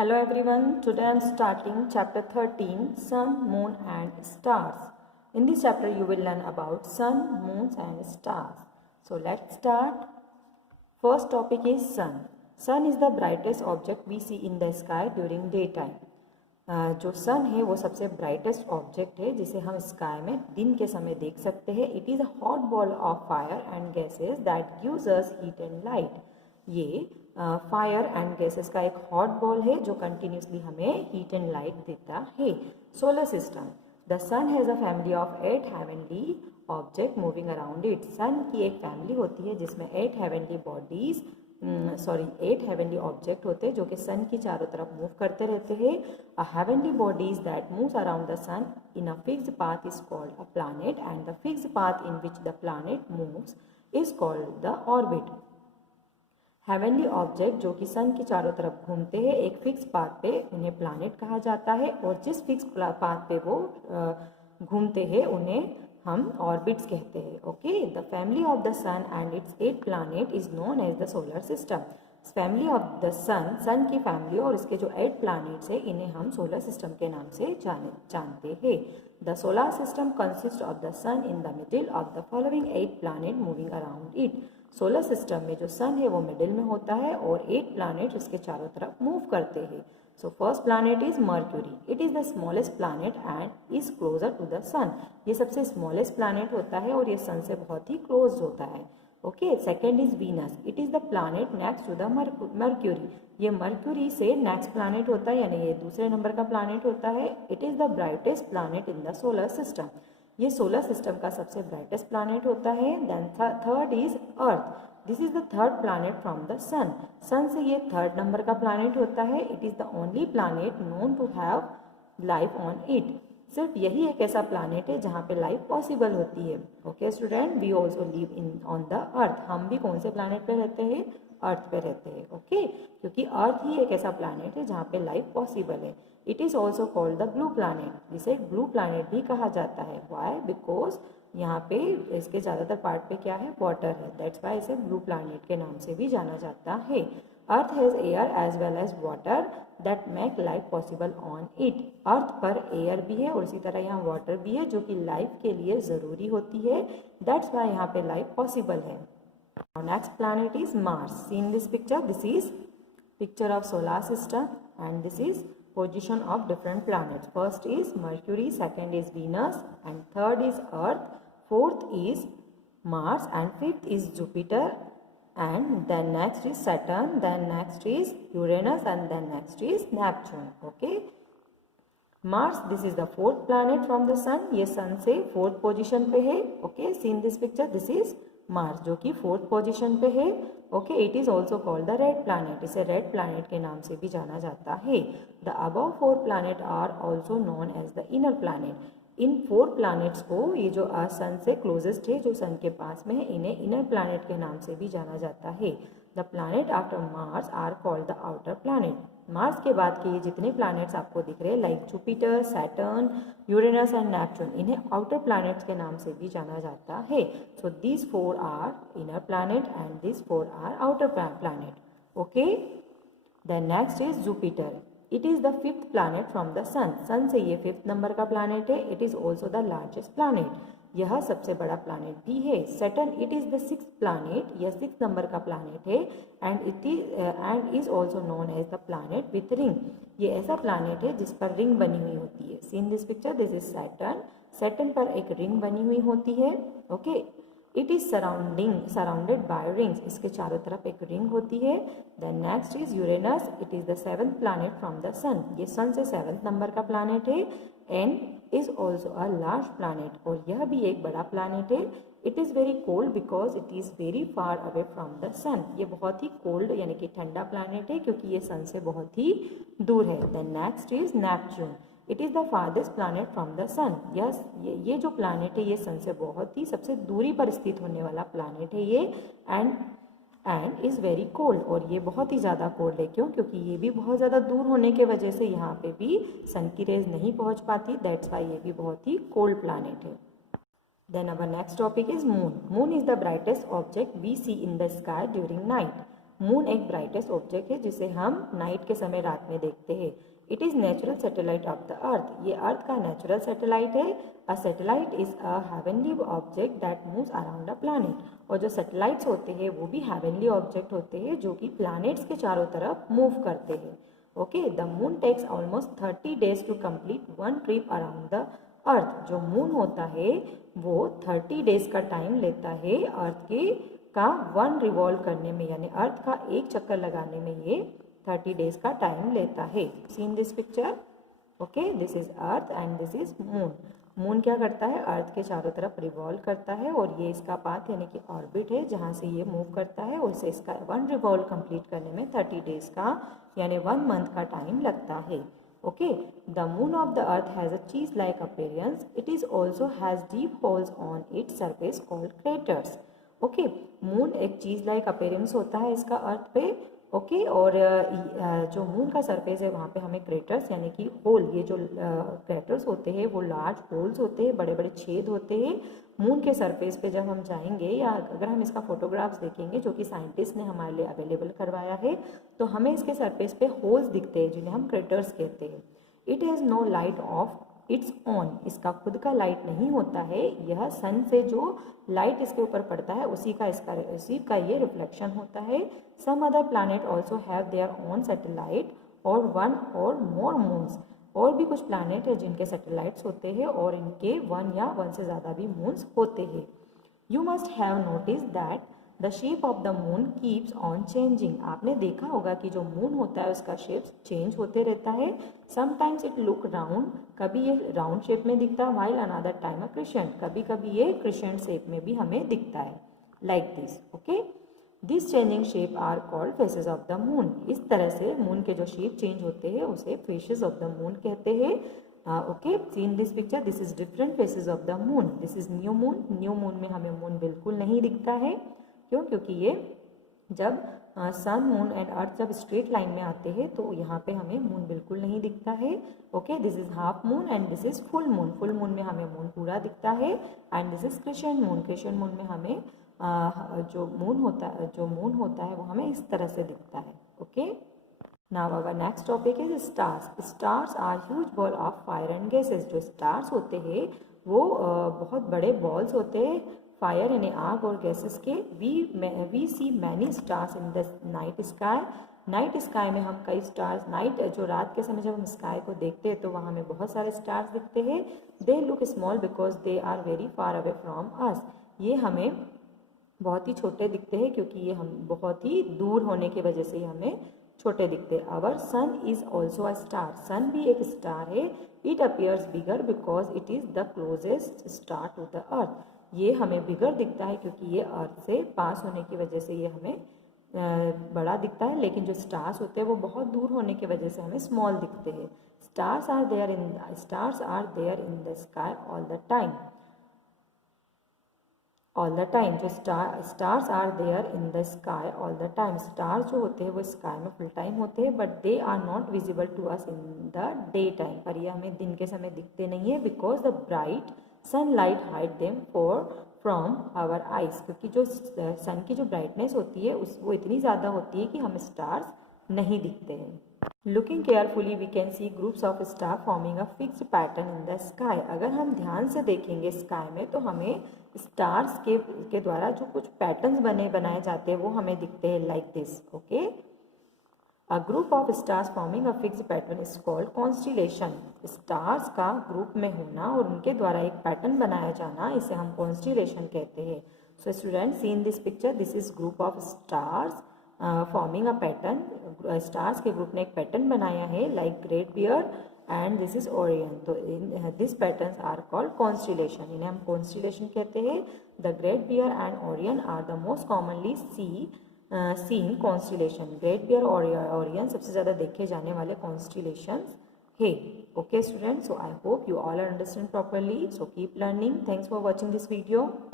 Hello everyone, today I am starting chapter 13, Sun, Moon and Stars. In this chapter you will learn about sun, moons and stars. So let's start. First topic is sun. Sun is the brightest object we see in the sky during daytime. जो सन है वो सबसे brightest object है जिसे हम sky में दिन के समय देख सकते हैं. It is a hot ball of fire and gases that gives us heat and light. ये फायर एंड गैसेस का एक हॉट बॉल है जो कंटिन्यूसली हमें हीट एंड लाइट देता है. Solar system. The sun has a family of 8 heavenly object moving around it. Sun की एक फैमिली होती है जिसमें 8 हेवनली बॉडीज 8 हेवनली ऑब्जेक्ट होते हैं जो कि सन की चारों तरफ मूव करते रहते हैं. A heavenly bodies that moves around the sun in a fixed path is called a planet and the fixed path in which the planet moves is called the orbit. Heavenly object जो कि सन की चारों तरफ घूमते हैं एक fix path पे उन्हें प्लैनेट कहा जाता है और जिस फिक्स पाथ पे वो घूमते हैं उन्हें हम ऑर्बिट्स कहते हैं. Okay, the family of the sun and its 8 planet is known as the solar system. Family of the sun की फैमिली और इसके जो 8 प्लैनेट्स है इन्हें हम सोलर सिस्टम के नाम से जानते हैं. The solar system consist of the sun in the middle of the following 8 planet moving around it. Solar system में जो सन है वो मिडिल में होता है और 8 प्लैनेट उसके चारों तरफ मूव करते हैं. So first planet is Mercury. It is the smallest planet and is closer to the sun. ये सबसे स्मॉलेस्ट प्लैनेट होता है और ये सन से बहुत ही क्लोज होता है. Okay, second is Venus. It is the planet next to the Mercury. ये मर्क्यूरी से नेक्स्ट प्लैनेट होता है यानी ये दूसरे नंबर का प्लैनेट होता है. It is the brightest planet in the solar system. ये सोलर सिस्टम का सबसे ब्राइटेस्ट प्लैनेट होता है. Then third is Earth. This is the third planet from the sun. Sun से ये थर्ड नंबर का प्लैनेट होता है. It is the only planet known to have life on it. सिर्फ यही एक ऐसा प्लैनेट है जहाँ पे लाइफ पॉसिबल होती है. Okay student, we also live in on the earth. हम भी कौन से प्लैनेट पे रहते हैं? अर्थ पे रहते हैं. ओके, क्योंकि अर्थ ही एक ऐसा प्लैनेट है जहाँ पे लाइफ पॉसिबल है. It is also called the blue planet. जिसे ब्लू प्लैनेट भी कहा जाता है. वाई? बिकॉज यहाँ पे इसके ज़्यादातर पार्ट पे क्या है? वाटर है. दैट्स वाई इसे ब्लू प्लैनेट के नाम से भी जाना जाता है. Earth has air as well as water that make life possible on it. Earth पर एयर भी है और इसी तरह यहाँ वाटर भी है जो कि लाइफ के लिए ज़रूरी होती है. दैट्स वाई यहाँ पे लाइफ पॉसिबल है. Now next planet is Mars. See in this picture, this is picture of solar system and this is position of different planets. First is Mercury, second is Venus and third is Earth, fourth is Mars and fifth is Jupiter and then next is Saturn, then next is Uranus and then next is Neptune. Okay. Mars, this is the fourth planet from the sun. ये sun से fourth position पे है. Okay, see in this picture, this is Mars जो कि fourth position पे है. Okay, it is also called the red planet. इसे red planet के नाम से भी जाना जाता है. The above 4 planet are also known as the inner planet. इन 4 प्लैनेट्स को ये जो सन से क्लोजेस्ट है जो सन के पास में है इन्हें इनर प्लैनेट के नाम से भी जाना जाता है. The planet after Mars are called the outer planet. Mars के बाद के ये जितने प्लैनेट्स आपको दिख रहे हैं like Jupiter, Saturn, Uranus and Neptune इन्हें आउटर प्लैनेट्स के नाम से भी जाना जाता है. So these 4 are inner planet and these 4 are outer planet. Okay, then next is Jupiter. It is the 5th planet from the sun. Sun से ये 5th नंबर का प्लैनेट है. It is also the largest planet. यह सबसे बड़ा planet भी है. Saturn, it is the 6th planet. यह 6th नंबर का प्लैनेट है and is also known as the planet with ring. ये ऐसा प्लैनेट है जिस पर रिंग बनी हुई होती है. See in this picture, this is Saturn. Saturn पर एक रिंग बनी हुई होती है. Okay, it is surrounded by rings. इसके चारों तरफ एक रिंग होती है. Then next is Uranus. It is the 7th planet from the sun. ये सन से 7th नंबर का प्लैनेट है and is also a large planet. और यह भी एक बड़ा प्लैनेट है. It is very cold because it is very far away from the sun. ये बहुत ही कोल्ड यानी कि ठंडा प्लैनेट है क्योंकि ये सन से बहुत ही दूर है. Then next is Neptune. It is the farthest planet from the sun. ये जो प्लैनेट है ये सन से बहुत ही सबसे दूरी पर स्थित होने वाला प्लैनेट है ये. And is very cold. और ये बहुत ही ज़्यादा कोल्ड है. क्यों? क्योंकि ये भी बहुत ज़्यादा दूर होने के वजह से यहाँ पे भी सन की रेज नहीं पहुँच पाती. दैट्स वाई ये भी बहुत ही कोल्ड प्लैनेट है. Then our next topic is moon. Moon is the brightest object we see in the sky during night. Moon एक ब्राइटेस्ट ऑब्जेक्ट है जिसे हम नाइट के समय रात में देखते हैं। It is natural satellite of the earth, ये अर्थ का नेचुरल सैटेलाइट है। A satellite is a heavenly object that moves around a planet, और जो सैटेलाइट्स होते हैं वो भी हेवनली ऑब्जेक्ट होते हैं जो कि प्लैनेट्स के चारों तरफ मूव करते हैं। Okay, the moon takes almost 30 days to complete one trip around the earth. जो मून होता है वो 30 days का टाइम लेता है अर्थ के का वन रिवॉल्व करने में, यानी अर्थ का एक चक्कर लगाने में ये 30 days का टाइम लेता है। See in this picture, okay, this is Earth and this is moon. Moon क्या करता है, अर्थ के चारों तरफ रिवॉल्व करता है, और ये इसका पाथ यानी कि ऑर्बिट है जहाँ से ये मूव करता है, और इसे इसका वन रिवॉल्व कंप्लीट करने में 30 days का यानी 1 month का टाइम लगता है। Okay, the moon of the earth has a cheese like appearance, it is also has deep holes on its surface called craters. Okay, moon एक चीज लाइक अपीयरेंस होता है इसका अर्थ पे। ओके, और जो मून का सरफेस है वहाँ पे हमें क्रेटर्स यानी कि होल, ये जो क्रेटर्स होते हैं वो लार्ज होल्स होते हैं, बड़े बड़े छेद होते हैं। मून के सरफेस पे जब हम जाएंगे या अगर हम इसका फोटोग्राफ्स देखेंगे जो कि साइंटिस्ट ने हमारे लिए अवेलेबल करवाया है, तो हमें इसके सरफेस पे होल्स दिखते हैं जिन्हें हम क्रेटर्स कहते हैं। It has no light of its own, इसका खुद का लाइट नहीं होता है, यह सन से जो लाइट इसके ऊपर पड़ता है उसी का ये रिफ्लेक्शन होता है। Some other planet also have their own satellite or one or more moons, और भी कुछ प्लैनेट है जिनके सैटेलाइट्स होते हैं और इनके वन या वन से ज़्यादा भी मून्स होते हैं। You must have notice that the shape of the moon keeps on changing, आपने देखा होगा कि जो मून होता है उसका शेप चेंज होते रहता है। समटाइम्स इट लुक राउंड, कभी ये राउंड शेप में दिखता है, वाइल अनदर टाइम अ क्रिसेंट, कभी कभी ये क्रिसेंट शेप में भी हमें दिखता है, like this. Okay, this changing shape are called phases of the moon, इस तरह से मून के जो शेप चेंज होते हैं उसे फेसेस ऑफ द मून कहते हैं। Okay, see in this picture, this is different phases of the moon, this is new moon. New moon में हमें मून बिल्कुल नहीं दिखता है, क्यों, क्योंकि ये जब सन मून एंड अर्थ जब स्ट्रेट लाइन में आते हैं तो यहाँ पे हमें मून बिल्कुल नहीं दिखता है। Okay, this is half moon and this is full moon. Full moon में हमें मून पूरा दिखता है, and this is crescent moon. Crescent moon में हमें जो मून होता है वो हमें इस तरह से दिखता है। Okay, now our next topic is stars. Stars are huge ball of fire and gases, जो स्टार्स होते हैं वो बहुत बड़े बॉल्स होते हैं फायर यानी आग और गैसेस के। We see many stars in the night sky, night sky में हम कई स्टार्स, नाइट जो रात के समय जब हम स्काई को देखते हैं तो वहाँ हमें बहुत सारे स्टार्स दिखते हैं। They look small because they are very far away from us, ये हमें बहुत ही छोटे दिखते हैं क्योंकि ये हम बहुत ही दूर होने की वजह से हमें छोटे दिखते हैं। Our sun is also a star, sun भी एक स्टार है। It appears bigger because it is the closest star to the earth, ये हमें बिगर दिखता है क्योंकि ये अर्थ से पास होने की वजह से ये हमें बड़ा दिखता है, लेकिन जो स्टार्स होते हैं वो बहुत दूर होने की वजह से हमें स्मॉल दिखते हैं। Stars are there in the sky all the time, all the time, जो stars are there in the sky all the time, stars जो होते हैं वो स्काई में फुल टाइम होते हैं, but they are not visible to us in the day time, पर ये हमें दिन के समय दिखते नहीं है। Because the bright sunlight hide them from our eyes, क्योंकि जो सन की जो ब्राइटनेस होती है वो इतनी ज़्यादा होती है कि हमें स्टार्स नहीं दिखते हैं। Looking carefully we can see groups of star forming a fixed pattern in the sky, अगर हम ध्यान से देखेंगे स्काई में तो हमें स्टार्स के द्वारा जो कुछ पैटर्न्स बनाए जाते हैं वो हमें दिखते हैं, like this. Okay, a group of stars forming a fixed pattern is called constellation, stars का ग्रुप में होना और उनके द्वारा एक पैटर्न बनाया जाना इसे हम कॉन्स्टिलेशन कहते हैं। So student, see in this picture, this is group of stars forming a pattern, stars के ग्रुप ने एक पैटर्न बनाया है like great bear and this is Orion, तो in this patterns are called constellation, इन्हें हम कॉन्स्टिलेशन कहते हैं। The great bear and Orion are the most commonly seen constellation, great bear और ओरियन सबसे ज़्यादा देखे जाने वाले कॉन्स्टिलेशंस है। Okay students, so I hope you all understand properly, so keep learning. Thanks for watching this video.